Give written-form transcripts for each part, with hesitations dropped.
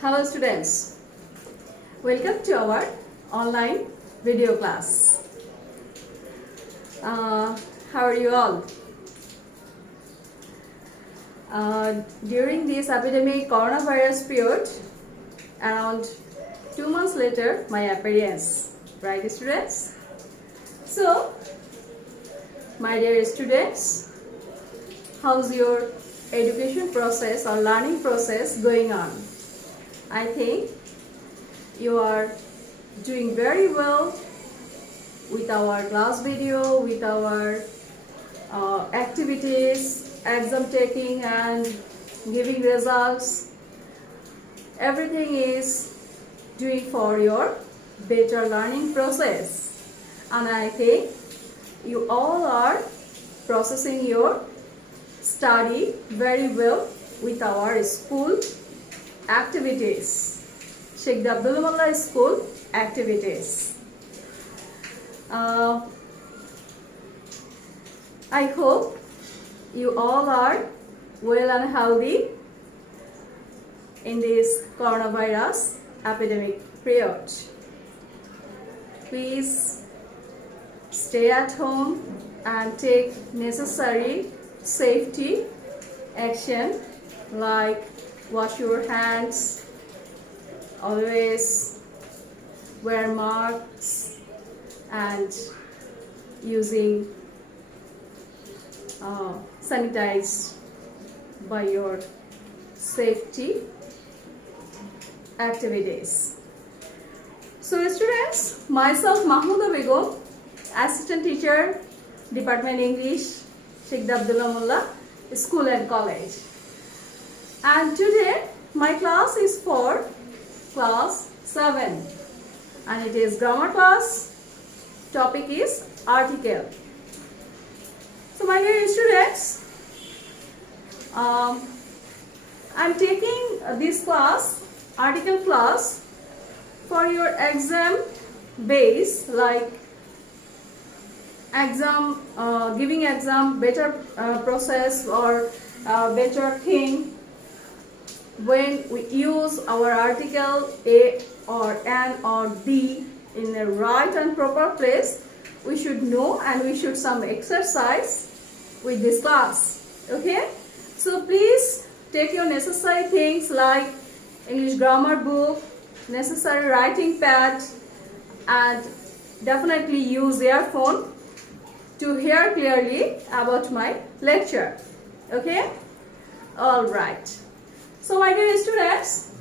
Hello students, welcome to our online video class. How are you all? During this epidemic coronavirus period, around 2 months later, my appearance, right students? So, my dear students, how's your education process or learning process going on? I think you are doing very well with our class video, with our activities, exam taking and giving results. Everything is doing for your better learning process. And I think you all are processing your study very well with our school activities, Sheikh Abdullah Mullah School activities. I hope you all are well and healthy in this coronavirus epidemic period. Please stay at home and take necessary safety action like wash your hands, always wear masks and using sanitize by your safety activities. So students, myself Mahmouda Begum, Assistant Teacher, Department English, Sheikh Abdullah Mullah School and College. And today my class is for class 7 and it is grammar class. Topic is article. So my dear students, I'm taking this class, article class, for your exam base, like exam, giving exam better process or better thing. When we use our article A or N or D in the right and proper place, we should know and we should some exercise with this class. Okay? So please take your necessary things like English grammar book, necessary writing pad, and definitely use earphone to hear clearly about my lecture. Okay? Alright. So my dear students,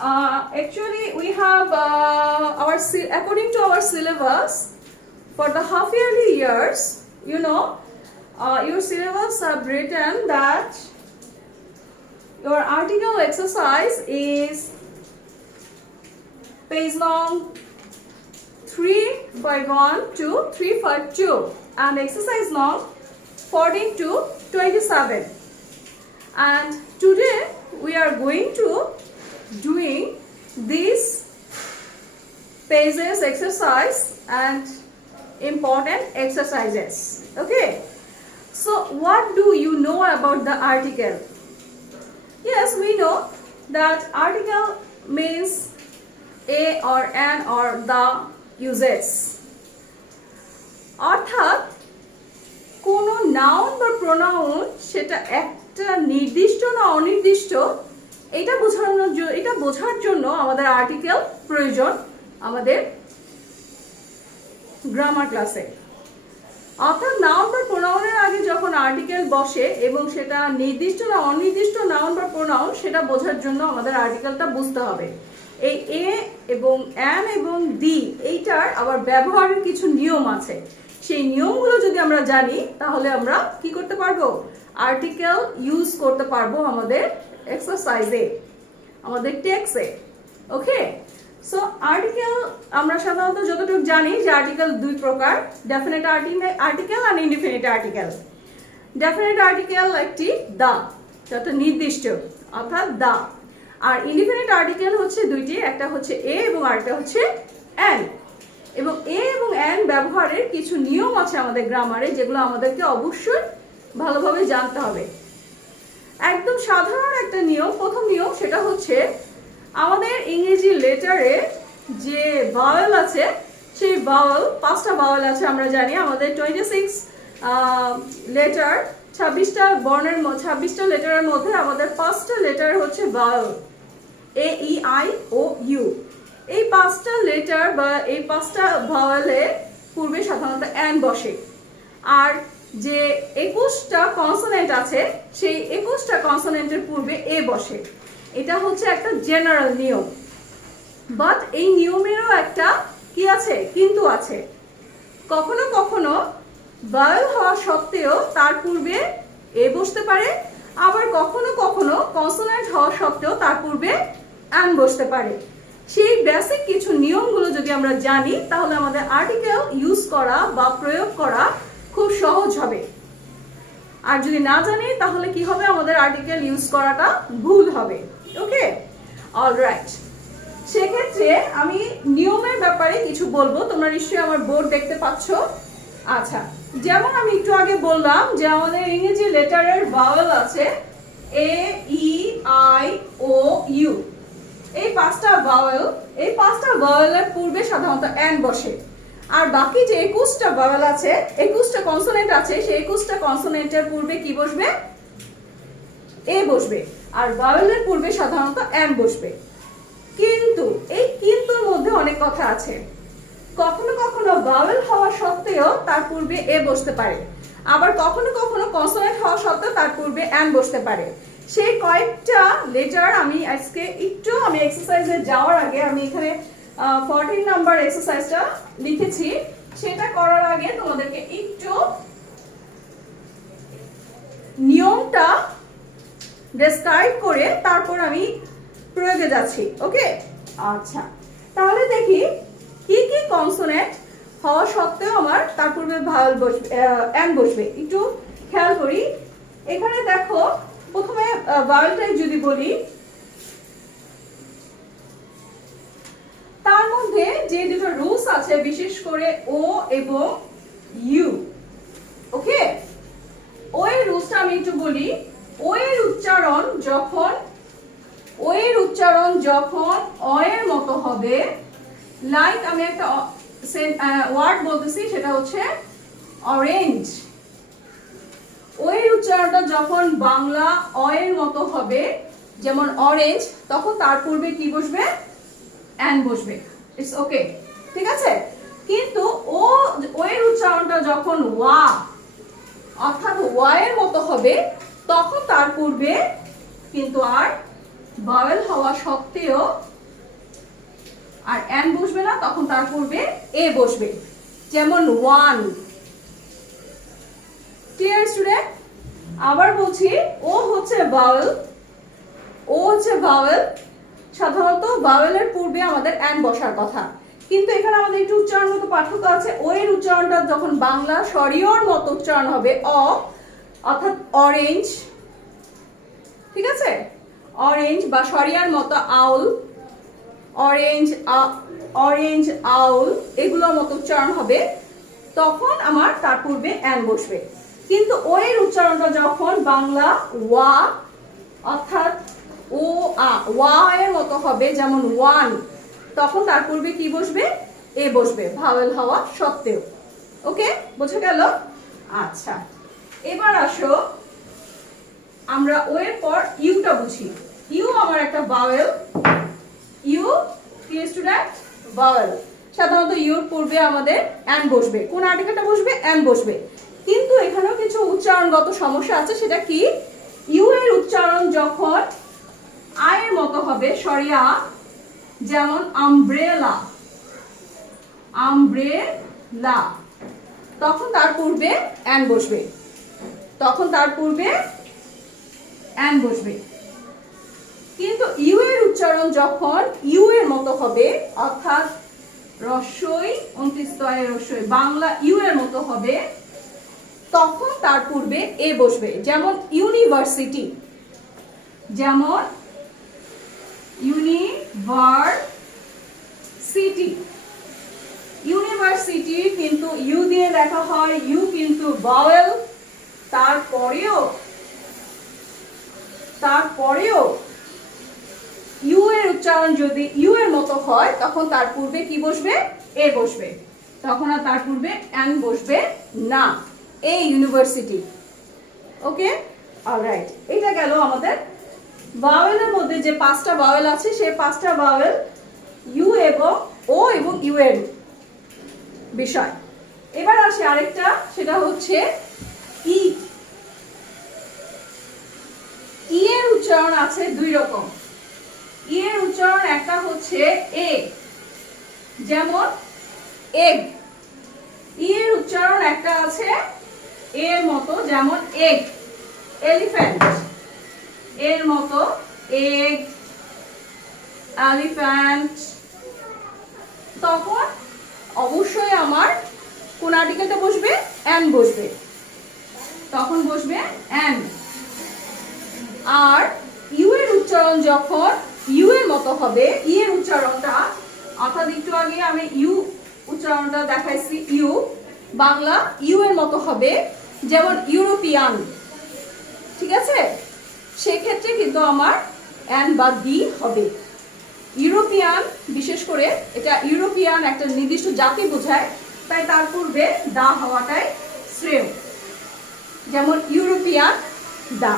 actually we have according to our syllabus for the half yearly years, you know, your syllabus have written that your article exercise is page long 351 to 352 and exercise long 14 to 27. And today we are going to doing these pages exercise and important exercises. Okay, so what do you know about the article? Yes, we know that article means a or an or the uses. অর্থাৎ কোনো noun বা pronoun সেটা একটা নির্দিষ্ট না অনির্দিষ্ট এটা বোঝার জন্য আমাদের আর্টিকেল প্রয়োজন আমাদের গ্রামার ক্লাসে। অর্থাৎ নাউন বা প্রোনাউনের আগে যখন আর্টিকেল বসে এবং সেটা নির্দিষ্ট না অনির্দিষ্ট নাউন বা প্রোনাউন সেটা বোঝার জন্য আমাদের আর্টিকেলটা বুঝতে হবে। এই এ এবং অ্যান এবং দি এইটার আবার ব্যবহারের কিছু নিয়ম আছে। সেই নিয়মগুলো যদি আমরা জানি তাহলে আমরা কি করতে পারবো? আর্টিকেল ইউজ করতে পারবো আমাদের এক্সারসাইজে, আমাদের টেক্সটে। ওকে, সো আর্টিকেল আমরা সাধারণত যতটুকু জানি যে আর্টিকেল দুই প্রকার, ডেফিনেট আর্টিকেল আর ইনডিফিনিট আর্টিকেল। ডেফিনেট আর্টিকেল একটি দা, যেটা নির্দিষ্ট অর্থাৎ দা, আর ইনডিফিনিট আর্টিকেল হচ্ছে দুইটি, একটা হচ্ছে এ এবং আরেকটা হচ্ছে অ্যান। এবং এ এবং অ্যান ব্যবহারের কিছু নিয়ম আছে আমাদের গ্রামারে যেগুলো আমাদেরকে অবশ্যই ভালোভাবে জানতে হবে। একদম সাধারণ একটা নিয়ম, প্রথম নিয়ম সেটা হচ্ছে আমাদের ইংরেজি লেটারে যে ভাওয়েল আছে সেই ভাওয়েল, 5টা ভাওয়েল আছে আমরা জানি। আমাদের 26 লেটার, 26টা বর্ণের 26টা লেটারের মধ্যে আমাদের 5টা লেটার হচ্ছে vowel, A E I O U. এই 5টা লেটার বা এই 5টা ভাওয়েলে পূর্বে সাধারণত অ্যান বসে। আর যে 21টা কনসোনেন্ট আছে সেই 21টা কনসোনেন্টের পূর্বে এ বসে। এটা হচ্ছে একটা জেনারেল নিয়ম। বাট এই নিয়মেরও একটা কি আছে, কিন্তু আছে। কখনো কখনো ভাওয়েল হওয়া সত্ত্বেও তার পূর্বে এ বসতে পারে, আবার কখনো কখনো কনসোনেন্ট হওয়া সত্ত্বেও তার পূর্বে অ্যান বসতে পারে। সেই বেসিক কিছু নিয়মগুলো যদি আমরা জানি তাহলে আমাদের আর্টিকেল ইউজ করা বা প্রয়োগ করা খুব সহজ হবে। আর যদি না জানি তাহলে কি হবে, আমাদের আর্টিকেল ইউজ করাটা ভুল হবে। ওকে, অলরাইট। সেক্ষেত্রে আমি নিয়মের ব্যাপারে কিছু বলবো। তোমরা নিশ্চয়ই আমার বোর্ড দেখতে পাচ্ছ। আচ্ছা, যেমন আমি একটু আগে বললাম যে আমাদের ইংরেজি লেটারের ভাওয়েল আছে এ ই আই ও ইউ। এই 5টা ভাওয়েল, এই 5টা ভাওয়েলের পূর্বে সাধারণত অ্যান বসে। আর বাকি যে 21টা ভাওয়েল আছে, 21টা কনসোনেন্ট আছে, সেই 21টা কনসোনেন্টের পূর্বে কি বসবে, এ বসবে। আর ভাওয়েলের পূর্বে সাধারণত অ্যান বসবে। কিন্তু এই কিন্তুর মধ্যে অনেক কথা আছে। কখনো কখনো ভাওয়েল হওয়া সত্ত্বেও তার পূর্বে এ বসতে পারে, আবার কখনো কখনো কনসোনেন্ট হওয়া সত্ত্বেও তার পূর্বে অ্যান বসতে পারে। সেই কয়েকটা লেটার আমি আজকে একটু, আমি এক্সারসাইজে যাওয়ার আগে আমি এখানে 14 নাম্বার এক্সারসাইজটা লিখেছি, সেটা করার আগে তোমাদেরকে একটু নিয়মটা ডেসক্রাইব করে তারপর আমি প্রয়োগে যাচ্ছি। ওকে, আচ্ছা, তাহলে দেখি কি কি কনসোনেন্ট হওয়া সত্ত্বেও আমার তার পূর্বে ভাওয়েল বসবে, অ্যান বসবে। একটু খেয়াল করি। এখানে দেখো, প্রথমে ভাওয়েলটাই যদি বলি, তার মধ্যে যে দুটো রুলস আছে, বিশেষ করে ও এবং ইউ। ওকে, ও এর রুলসটা আমি একটু বলি। ও এর উচ্চারণ যখন অ এর মতো হবে, লাইক আমি একটা ওয়ার্ড বলতেছি, সেটা হচ্ছে অরেঞ্জ। ও এর উচ্চারণটা যখন বাংলা অ এর মতো হবে, যেমন অরেঞ্জ, তখন তার পূর্বে কি বসবে, অ্যান বসবে। ইটস ওকে, ঠিক আছে। কিন্তু ও এর উচ্চারণটা যখন ওয়া, অর্থাৎ ওয়া এর মতো হবে, তখন তার পূর্বে কিন্তু আর ভাওয়েল হওয়া সত্ত্বেও আর অ্যান বসবে না, তখন তার পূর্বে এ বসবে। যেমন ওয়ান। Clear student? আবার বলছি, ও হচ্ছে ভাওয়েল, সাধারণত ভাওয়েলের পূর্বে আমাদের অ্যান বসার কথা। কিন্তু এখানে আমাদের একটু উচ্চারণগত পার্থক্য আছে। ও এর উচ্চারণটা যখন বাংলা শরিয়র মতো উচ্চারণ হবে, অ, অর্থাৎ অরেঞ্জ, ঠিক আছে, অরেঞ্জ, বা শরিয়ার মতো আউল, অরেঞ্জ আউল, এগুলোর মতো উচ্চারণ হবে, তখন আমার তার পূর্বে অ্যান বসবে। কিন্তু ও এর উচ্চারণটা যখন বাংলা ওয়া, অর্থাৎ ও ওয়া এর মতো হবে, যেমন ওয়ান, তখন তার পূর্বে কি বসবে, এ বসবে, ভাওয়েল হওয়া সত্ত্বেও। ওকে, বোঝা গেল? আচ্ছা, এবার আসো আমরা ও এর পর ইউটা বুঝি। ইউ আমার একটা ভাওয়েল। ইউ কি স্টুডেন্ট? ভাওয়েল। সাধারণত ইউর পূর্বে আমাদের অ্যান বসবে। কোন আর্টিকেলটা বসবে? অ্যান বসবে। কিন্তু এখানেও কিছু উচ্চারণগত সমস্যা আছে। সেটা কি? ইউ এর উচ্চারণ যখন আয়ের মতো হবে, সরিয়া, যেমন আমব্রেলা, তখন তার পূর্বে অ্যান বসবে, কিন্তু ইউ এর উচ্চারণ যখন ইউ এর মতো হবে, অর্থাৎ রস্বই, অন্ত্যস্তয়ে রস্বই, বাংলা ইউ এর মতো হবে, তখন তার পূর্বে এ বসবে। যেমন ইউনিভার্সিটি, ইউনিভার্সিটি কিন্তু ইউ দিয়ে লেখা হয়, ইউ কিন্তু ভাওয়েল, তারপর তারপরেও ইউ এর উচ্চারণ যদি ইউ এর মতো হয় তখন তার পূর্বে কি বসবে? এ বসবে, তখন আর তার পূর্বে এন বসবে না। A university. Okay, alright. এটা গেল আমাদের ভাওয়েলের মধ্যে যে 5টা ভাওয়েল আছে সেই 5টা ভাওয়েল ইউ এবং ও এবং ইউ এর বিষয়। এবার আসে আরেকটা, সেটা হচ্ছে ই। ই এর উচ্চারণ আছে দুই রকম। ই এর উচ্চারণ একটা হচ্ছে এ, যেমন এগ। ই এর উচ্চারণ একটা আছে এর মতো, যেমন এগ, এলিফ্যান্ট এর মতো, এগ, এলিফ্যান্ট। তখন অবশ্যই আমার কোন আর্টিকেলটা বসবে? এন বসবে, তখন বসবে এন। আর ইউ এর উচ্চারণ যখন ইউ এর মতো হবে, ই এর উচ্চারণটা, অর্থাৎ একটু আগে আমি ইউ উচ্চারণটা দেখাইছি, ইউ বাংলা ইউ এর মতো হবে, যেমন ইউরোপিয়ান। ঠিক আছে, সেক্ষেত্রে কিন্তু আমার এন বা ডি হবে। ইউরোপিয়ান, বিশেষ করে এটা ইউরোপিয়ান একটা নির্দিষ্ট জাতি বোঝায়, তাই তার পূর্বে দা হওয়াটাই শ্রেয়, যেমন ইউরোপিয়ান দা।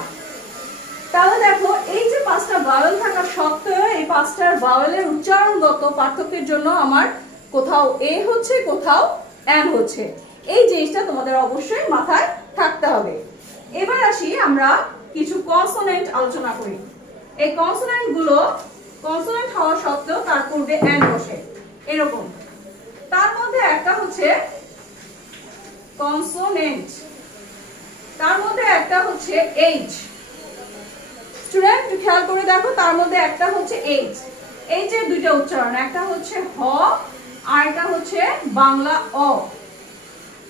তাহলে দেখো, এই যে 5টা ভাওয়েল থাকা সত্ত্বেও এই 5টার ভাওয়েলের উচ্চারণগত পার্থক্যের জন্য আমার কোথাও এ হচ্ছে, কোথাও এন হচ্ছে। এই জিনিসটা তোমাদের অবশ্যই মাথায় থাকতে হবে। এবার আসি আমরা কিছু কনসোনেন্ট আলোচনা করি। এই কনসোনেন্ট গুলো কনসোনেন্ট হওয়া সত্ত্বেও তার পূর্বে এন বসে, এরকম। তার মধ্যে একটা হচ্ছে কনসোনেন্ট, তার মধ্যে একটা হচ্ছে এইচ। স্টুডেন্ট খেয়াল করে দেখো, তার মধ্যে একটা হচ্ছে এইচ। এইচ এর দুইটা উচ্চারণ, একটা হচ্ছে হ আর একটা হচ্ছে বাংলা অ।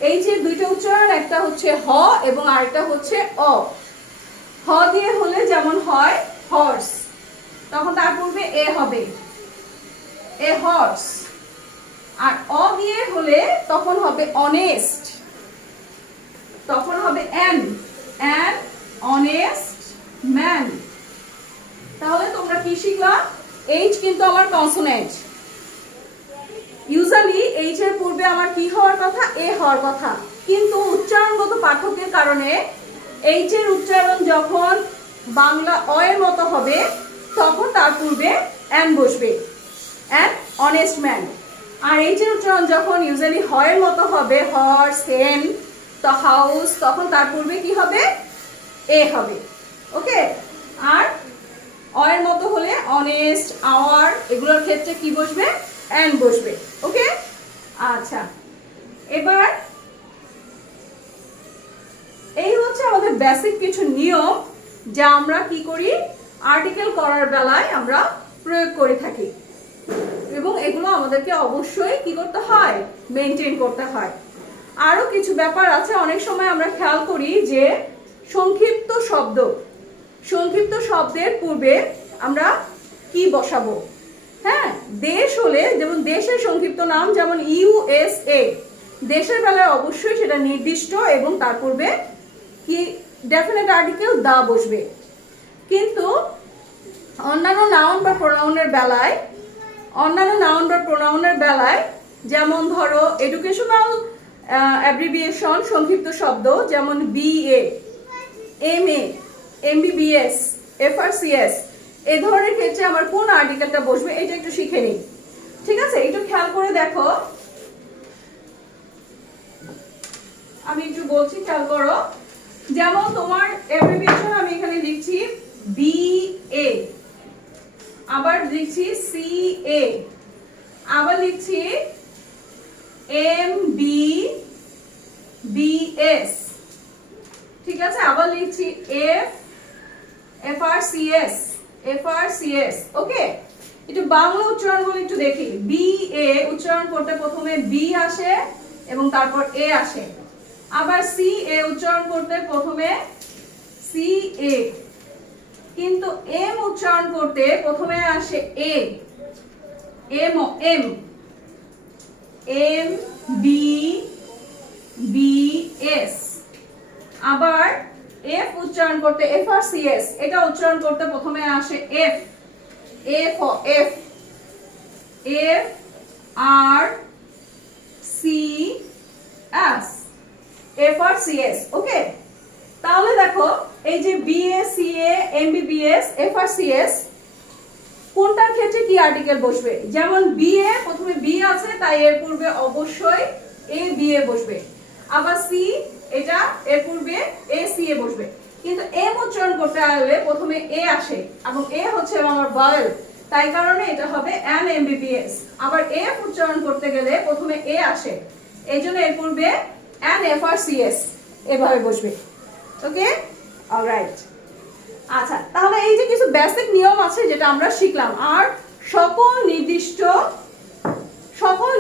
এইচ এর দুইটা উচ্চারণ, একটা হচ্ছে হ এবং আরেকটা হচ্ছে অ। হ দিয়ে হলে যেমন হয় হর্স, তখন তার পূর্বে এ হবে, এ হর্স। আর অ দিয়ে হলে তখন হবে অনেস্ট, তখন হবে এন, অ্যান অনেস্ট ম্যান। তাহলে তোমরা কি শিখলা? এইচ কিন্তু আমার কনসোনেন্ট। ইউজুয়ালি এইচ এর পূর্বে আমার কি হওয়ার কথা? এ হওয়ার কথা, কিন্তু উচ্চারণগত পার্থক্যের কারণে এইচ এর উচ্চারণ যখন বাংলা অ এর মতো হবে তখন তার পূর্বে এন বসবে, অ্যান অনেস্ট ম্যান। আর এইচ এর উচ্চারণ যখন ইউজুয়ালি হ এর মতো হবে, হর্স, হেন, তো হাউস, তখন তার পূর্বে কি হবে? এ হবে। ওকে, আর অ এর মতো হলে অনেস্ট, আওয়ার, এগুলোর ক্ষেত্রে কি বসবে? এন বসবে। ওকে, আচ্ছা। এবার এই হচ্ছে আমাদের বেসিক কিছু নিয়ম যা আমরা কি করি আর্টিকেল করার বেলায় আমরা প্রয়োগ করে থাকি, এবং এগুলো আমাদেরকে অবশ্যই কি করতে হয়? মেনটেন করতে হয়। আরো কিছু ব্যাপার আছে, অনেক সময় আমরা খেয়াল করি যে সংক্ষিপ্ত শব্দের পূর্বে আমরা কি বসাবো? হ্যাঁ, দেশ হলে যেমন দেশের সংক্ষিপ্ত নাম, যেমন ইউএসএ, দেশের বেলায় অবশ্যই সেটা নির্দিষ্ট এবং তার পূর্বে কি ডেফিনেট আর্টিকেল দা বসবে। কিন্তু অন্যান্য নাউন বা প্রোনাউনের বেলায় যেমন ধরো এডুকেশনাল অ্যাব্রিভিয়েশন, সংক্ষিপ্ত শব্দ, যেমন বিএ, এমএ, এমবিবিএস, এফআরসিএস, এই ধরনের ক্ষেত্রে আমার কোন আর্টিকেলটা বসবে এটা একটু শিখে নিই। ঠিক আছে, একটু খেয়াল করে দেখো, আমি একটু বলছি, খেয়াল করো। যেমন তোমার অ্যাব্রিভিয়েশন আমি এখানে লিখছি বিএ, আবার লিখছি সিএ, আবার লিখছি এমবিবিএস, ঠিক আছে, আবার লিখছি এফআরসিএস। ওকে, একটু বাংলা উচ্চারণ বলে একটু দেখি। বিএ উচ্চারণ করতে প্রথমে বি আসে এবং তারপর এ আসে, আবার সিএ উচ্চারণ করতে প্রথমে সিএ, কিন্তু এম উচ্চারণ করতে প্রথমে আসে এম বি বি এস, আবার এফ উচ্চারণ করতে এফ আর সি এস, এটা উচ্চারণ করতে প্রথমে আসে F, F F F R C S, F R C S. ওকে, তাহলে দেখো এই যে BA CA MBBS F R C S কোনটার ক্ষেত্রে কি আর্টিকেল বসবে? যেমন বিএ প্রথমে বি আছে তাই এর পূর্বে অবশ্যই এ বিএ বসবে, আবার সি এটা এর পূর্বে এ সি এ বসবে। কিন্তু এম উচ্চারণ করতে হলে প্রথমে এ আসে এবং এ হচ্ছে আমার ভাওয়েল, তাই কারণে এটা হবে এন এমবিবিএস। আবার এফ উচ্চারণ করতে গেলে প্রথমে এ আসে, এইজন্য এর পূর্বে N F R C S এভাবে বসবে। ওকে, অলরাইট। আচ্ছা, তাহলে এই যে কিছু বেসিক নিয়ম আছে যেটা আমরা শিখলাম, আর সকল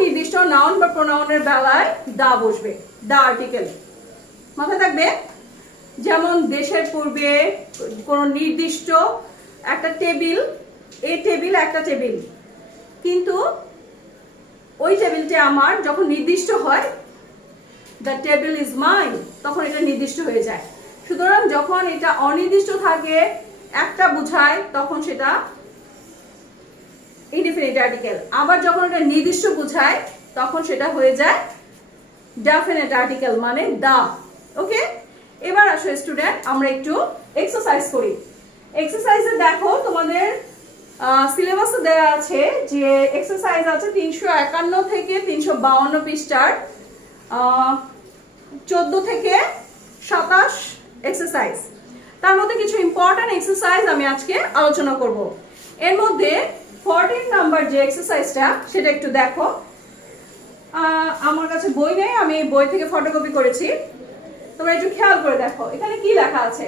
নির্দিষ্ট নাউন বা প্রোনাউনের বেলায় দা বসবে, দা আর্টিকেল মাথায় থাকবে। যেমন দেশের পূর্বে কোন নির্দিষ্ট একটা টেবিল, এই টেবিল একটা টেবিল, কিন্তু ওই টেবিলটি আমার যখন নির্দিষ্ট হয়, দ্য টেবিল ইজ মাইন, তখন এটা নির্দিষ্ট হয়ে যায়। সুতরাং যখন এটা অনির্দিষ্ট থাকে, একটা বোঝায়, তখন সেটা ইনডিফিনিট আর্টিকেল। আবার যখন এটা নির্দিষ্ট বোঝায় তখন সেটা হয়ে যায় ডেফিনিট আর্টিকেল, মানে দা। ওকে, এবার আসো স্টুডেন্ট, আমরা একটু এক্সারসাইজ করি। এক্সারসাইজে দেখো তোমাদের সিলেবাসে দেওয়া আছে যে এক্সারসাইজ আছে 351 থেকে 352 পৃষ্ঠার 14 থেকে 27 এক্সারসাইজ। তার মধ্যে কিছু ইম্পর্টেন্ট এক্সারসাইজ আমি আজকে আলোচনা করব। এর মধ্যে 14 নাম্বার যে এক্সারসাইজটা সেটা একটু দেখো। আমার কাছে বই নেই, আমি বই থেকে ফটোকপি করেছি, তোমরা একটু খেয়াল করে দেখো এখানে কি লেখা আছে।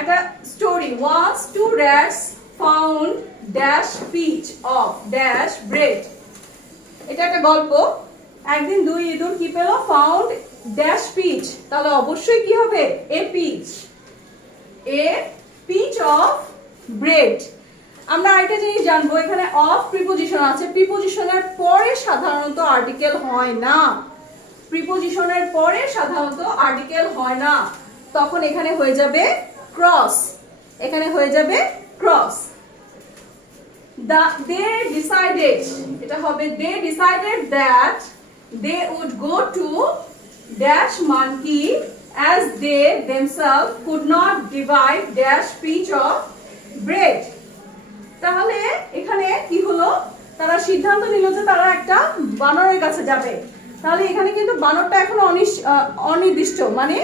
একটা story, once two rats found dash piece of dash bread। এটা একটা গল্প। একদিন দুই ইঁদুর কি পেল? ফাউন্ড ড্যাশ পিচ, তাহলে অবশ্যই কি হবে? এ পিচ অফ ব্রেড। আমরা আরেকটা জিনিস জানবো, এখানে অফ প্রিপোজিশন আছে, প্রিপোজিশনের পরে সাধারণত আর্টিকেল হয় না, প্রিপোজিশনের পরে সাধারণত আর্টিকেল হয় না, তখন এখানে হয়ে যাবে ক্রস, এখানে হয়ে যাবে ক্রস। They decided, এটা হবে they decided that they would go to dash monkey as they themselves could not divide dash piece of bread। তাহলে এখানে কি হলো? তারা সিদ্ধান্ত নিল যে তারা একটা বানরের কাছে যাবে। তাহলে এখানে কিন্তু বানরটা এখনো অনির্দিষ্ট, মানে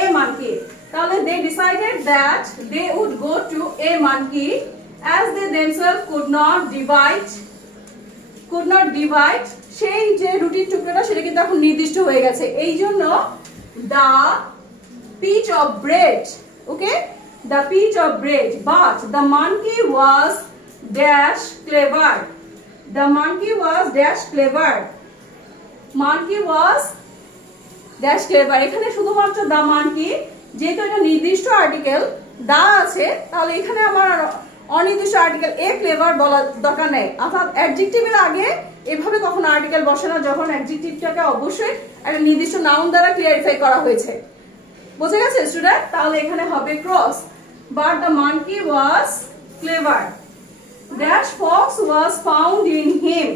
এ monkey। তাহলে they decided that they would go to a monkey as they themselves could not divide, সেই যে রুটির টুকরোটা সেটা কিন্তু এখন নির্দিষ্ট হয়ে গেছে, এই জন্য the piece of bread, okay, the piece of bread, but the monkey was dash clever, the monkey was dash clever, monkey was dash clever। এখানে শুধুমাত্র the monkey, যেহেতু এটা নির্দিষ্ট আর্টিকেল দা আছে, তাহলে এখানে আমার অনির্দিষ্ট আর্টিকেল এ ক্লেভার বলার দরকার নেই। অর্থাৎ অ্যাডজেক্টিভের আগে এভাবে কখনো আর্টিকেল বসে না, যখন অ্যাডজেক্টিভটাকে অবশ্যই একটা নির্দিষ্ট নাউন দ্বারা ক্লিয়ারিফাই করা হয়েছে। বুঝে গেছে স্টুডেন্ট? তাহলে এখানে হবে cross, but the monkey was clever, that Fox was found in হিম।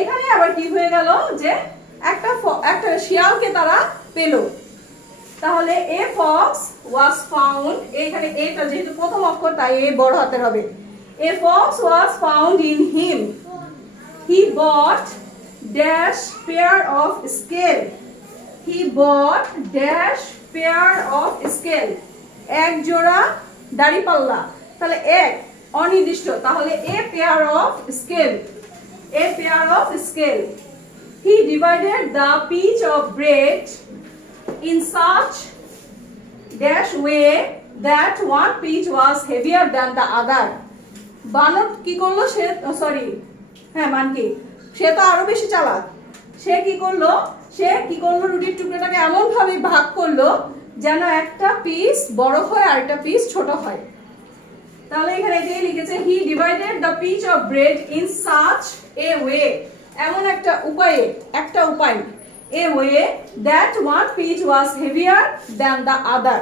এখানে আবার কি হয়ে গেল যে একটা শিয়ালকে তারা পেল, তাহলে এ ফক্স ওয়াজ ফাউন্ড, এখানে এটা যেহেতু প্রথম অক্ষর তাই এ বড় হাতের হবে। A fox was found in him, he bought dash pair of scale, he bought dash pair of scale, এক জোড়া দাড়িপাল্লা। তাহলে এক অনির্দিষ্ট, তাহলে a pair of scale, a pair of scale. He divided the piece of bread in such dash way that one piece was heavier than the other। বানর কি করলো? মানকি, সে তো আরো বেশি চালাক। সে কি করলো রুটির টুকরোটাকে এমন ভাবে ভাগ করলো যেন একটা পিস বড় হয় আর একটা পিস ছোট হয়। তাহলে এখানে এটাই লিখেছে, he divided the piece of bread in such a way, এমন একটা উপায়, a way that one piece was heavier than the other।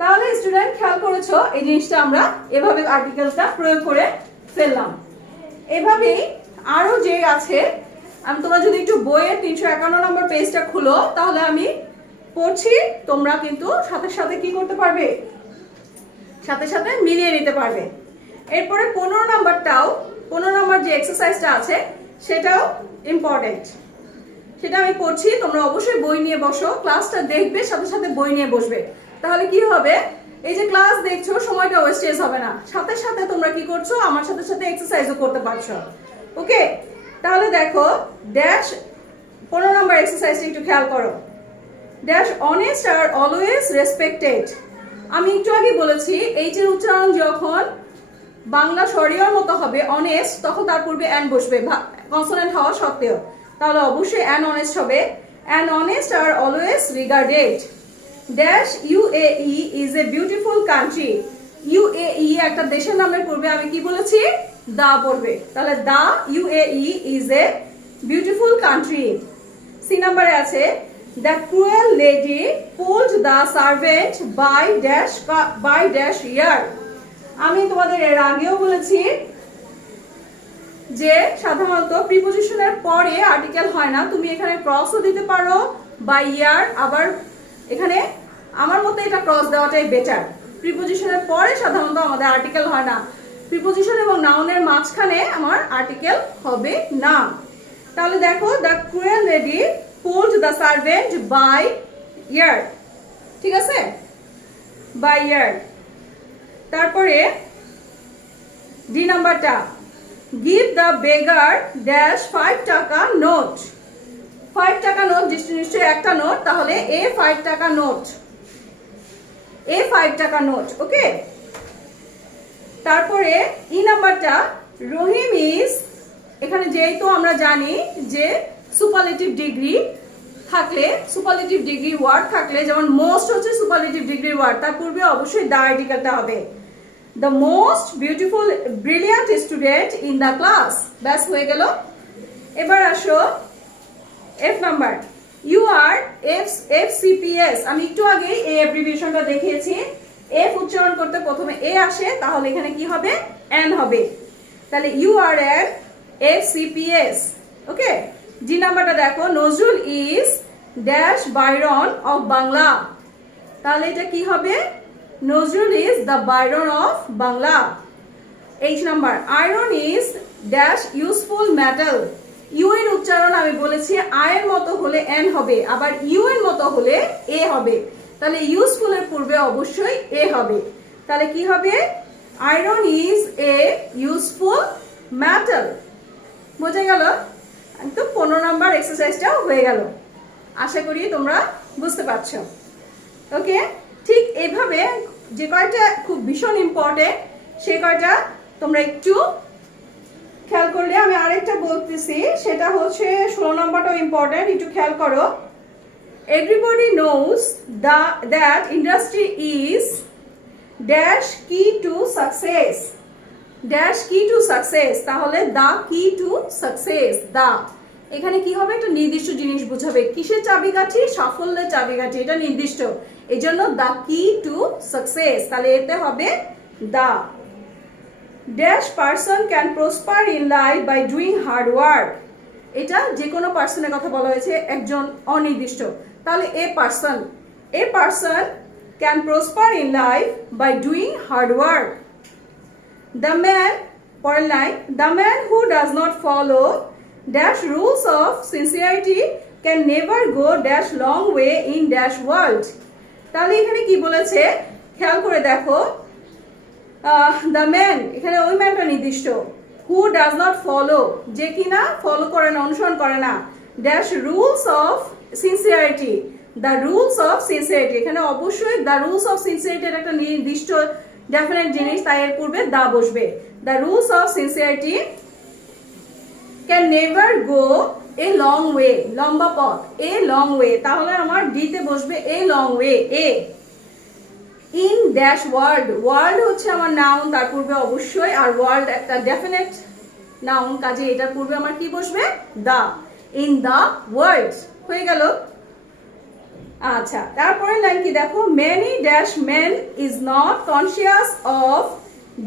তাহলে স্টুডেন্ট খেয়াল করেছো এই জিনিসটা আমরা এভাবে আর্টিকেলটা প্রয়োগ করে ফেললাম। এভাবেই আরো যে আছে, আমি তোমরা যদি একটু বইয়ের 351 নম্বর পেজটা খুলো তাহলে আমি পড়ছি, তোমরা কিন্তু সাথে সাথে কি করতে পারবে, সাথে সাথে মিলিয়ে নিতে পারবে। এরপরে 15 নাম্বারটাও, 15 নাম্বার যে এক্সারসাইজটা আছে সেটাও ইম্পর্টেন্ট, সেটা আমি পড়ছি। তোমরা অবশ্যই বই নিয়ে বসো, ক্লাসটা দেখবে সাথে সাথে বই নিয়ে বসবে, তাহলে কি হবে, এই যে ক্লাস দেখছো সময়টা ওয়েস্টেজ হবে না, সাথে সাথে তোমরা কি করছো আমার সাথে সাথে এক্সারসাইজও করতে পারছো। ওকে, তাহলে দেখো ড্যাশ 15 নাম্বার এক্সারসাইজটা একটু খেয়াল করো। Dash honest are always respected. আমি একটু আগে বলেছি এইচ এর উচ্চারণ যখন বাংলা স্বরীয়র মতো হবে অনেস্ট, তখন তার পূর্বে অ্যান বসবে কনসোনেন্ট হওয়া সত্ত্বেও, তাহলে অবশ্যই অ্যান অনেস্ট হবে। An honest are always regarded. Dash UAE is a beautiful country. UAE একটা দেশের নামের পূর্বে আমি কি বলেছি, দা পড়বে, তাহলে the UAE is a beautiful country. C নাম্বারে আছে the cruel lady pulled the servant by dash ear. আমি তোমাদের এর আগেও বলেছি যে সাধারণত প্রিপোজিশনের পরে আর্টিকেল হয় না, তুমি এখানে ক্রসও দিতে পারো বা ইয়ার, আবার এখানে আমার মতে এটা ক্রস দেওয়াটাই বেটার। প্রিপোজিশনের পরে সাধারণত আমাদের আর্টিকেল হয় না, প্রিপোজিশন এবং নাউনের মাঝখানে আমার আর্টিকেল হবে না। তাহলে দেখো the cruel lady pulled the servant by ear, ঠিক আছে, বাই ইয়ার। তারপরে ডি নাম্বারটা গিভ দ্য বেগার ড্যাশ 5 টাকা নোট। 5 টাকা নোট নিশ্চয়ই একটা নোট, তাহলে এ 5 টাকা নোট, এ 5 টাকা নোট। ওকে, তারপরে ই নাম্বারটা রহিম ইজ, এখানে যেহেতু আমরা জানি যে সুপারলেটিভ ডিগ্রি থাকলে, সুপারলেটিভ ডিগ্রি ওয়ার্ড থাকলে, যেমন মোস্ট হচ্ছে সুপারলেটিভ ডিগ্রি ওয়ার্ড, তার পূর্বে অবশ্যই দা আর্টিকেলটা হবে। The most beautiful brilliant student in the class, ব্যাস হয়ে গেল। এবার আসো F number, you are FCPS. আমি একটু আগে এই অ্যাব্রিভিয়েশনটা দেখিয়েছি, এফ উচ্চারণ করতে প্রথমে এ আসে, তাহলে এখানে কি হবে, এন হবে, তাহলে you are an FCPS. Okay, G নাম্বারটা দেখো Nazrul is dash Byron of Bangla, তাহলে এটা কি হবে, Nazrul is the Byron of Bangla. H number iron is dash useful metal. U এর উচ্চারণ আমি বলেছি আয়ের মতো হলে এন হবে, আবার ইউ এর মতো হলে এ হবে, তাহলে ইউজফুল এর পূর্বে অবশ্যই এ হবে, তাহলে কি হবে, iron is a useful metal. বোঝা গেল? তো 15 নাম্বার এক্সারসাইজটাও হয়ে গেল, আশা করি তোমরা বুঝতে পারছো। ওকে, ঠিক এইভাবে যে কয়টা খুব ভীষণ ইম্পর্টেন্ট সেই কয়টা তোমরা একটু খেয়াল করলে, আমি আরেকটা বলতেছি সেটা হচ্ছে 16 নাম্বারটাও ইম্পর্টেন্ট, একটু খেয়াল করো। Everybody knows that industry is dash কি টু সাকসেস, ড্যাশ কি টু সাকসেস, তাহলে দা কি টু সাকসেস, দা এখানে কি হবে, একটা নির্দিষ্ট জিনিস বোঝাবে, কিসের চাবিকাঠি, সাফল্যের চাবিকাঠি, এটা নির্দিষ্ট, এই জন্য দা কি টু সাকসেস, তাহলে এতে হবে the. Dash person can prosper in life by doing hard work, এটা যে কোনো পার্সনের কথা বলা হয়েছে, একজন অনির্দিষ্ট, তাহলে a person can prosper in life by doing hard work. The man, পরের লাইন, the man who does not follow dash rules of sincerity can never go dash long way in dash world, তাহলে এখানে কি বলেছে খেয়াল করে দেখো, the man এখানে ওই ম্যানটা নির্দিষ্ট, who does not follow যে কিনা ফলো করে না, অনুসরণ করে না, dash rules of sincerity, the rules of sincerity, এখানে অবশ্যই the rules of sincerity এর একটা নির্দিষ্ট ডেফিনেট জিনিস, তাই এর পূর্বে দা বসবে। The rules of sincerity can never go a long way, লম্বা পথ, এ লং ওয়ে, তাহলে আমার ডি তে বসবে a long way, A. In dash world, world হচ্ছে আমার নাউন, তার পূর্বে অবশ্যই, আর ওয়ার্ল্ড একটা ডেফিনেট নাউন, কাজে এটার পূর্বে আমার কি বসবে, দা, ইন দা ওয়ার্ল্ড, হয়ে গেল। আচ্ছা, তারপরে লাইন কি দেখো, many dash men is not conscious of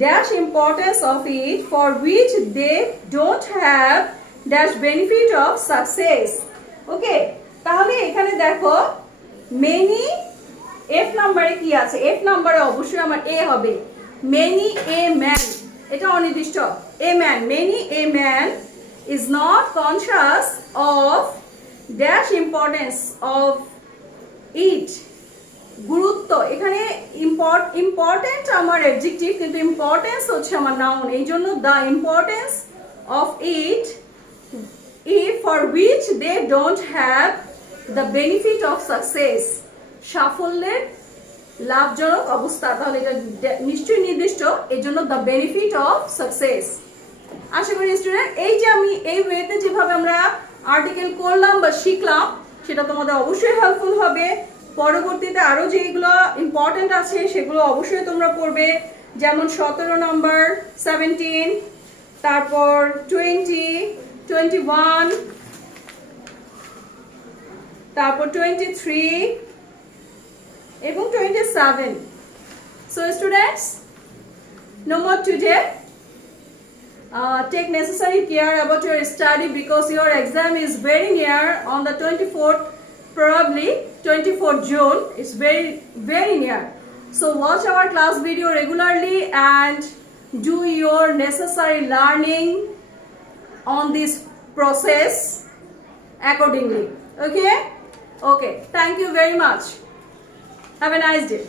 dash importance of it for which they don't have dash benefit of success. ওকে, তাহলে এখানে দেখো many এফ নাম্বারে কি আছে, এফ নাম্বারে অবশ্যই আমার এ হবে, many a man, এটা অনির্দিষ্ট, a man, many a man is not conscious of dash importance of it. গুরুত্ব, এখানে ইম্পর্টেন্ট আমার অ্যাডজেক্টিভ, কিন্তু ইম্পর্টেন্স হচ্ছে আমার নাউন, এই জন্য the importance of it for which they don't have the benefit of success. সাফল্যের লাভজনক অবস্থা, তাহলে এটা নিশ্চয়ই নির্দিষ্ট, এই জন্য দ্য বেনিফিট অফ সাকসেস। আশা করি স্টুডেন্ট এই যে আমি এই ওয়েতে যেভাবে আমরা আর্টিকেল করলাম বা শিখলাম সেটা তোমাদের অবশ্যই হেল্পফুল হবে। পরবর্তীতে আরও যেগুলো ইম্পর্টেন্ট আছে সেগুলো অবশ্যই তোমরা পড়বে, যেমন 17 নম্বর, 17, তারপর 20, 21, তারপর 23 এবং 27. So students, no more today. Take necessary care about your study because your exam is very near on the 24th, probably 24th June. It's very near. So watch our class video regularly and do your necessary learning on this process accordingly. Okay? Okay. Thank you very much. Have a nice day.